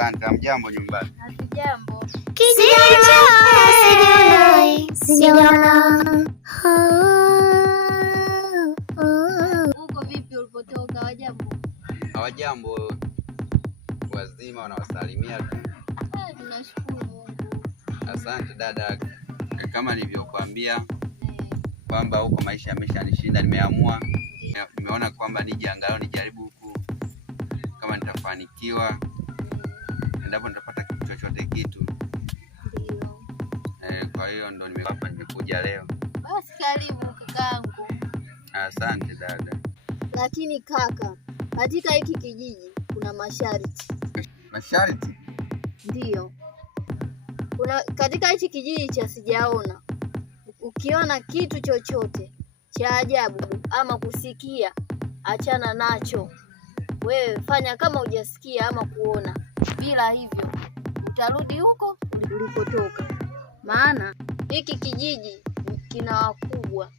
Asante. Hamjambo nyumbani? Hatujambo. Sijaona. Huko vipi ulipotoka? Hawajambo? Hawajambo, wazima wanawasalimia tu. Tunashukuru Mungu. Asante dada, kama nilivyokuambia kwamba huko maisha yameshanishinda, nimeona kwamba nije angalau nijaribu huku kama nitafanikiwa, endapo nitapata kitu chochote kitu. Ndio. Kwa hiyo ndo nimekuja leo. Basi karibu kakaangu. Asante dada. Lakini kaka, katika hiki kijiji kuna masharti. Masharti? Ndio. Katika hiki kijiji cha Sijaona, ukiona kitu chochote cha ajabu ama kusikia, achana nacho. Wewe fanya kama hujasikia ama kuona. Bila hivyo utarudi huko ulikotoka. Maana hiki kijiji kina wakubwa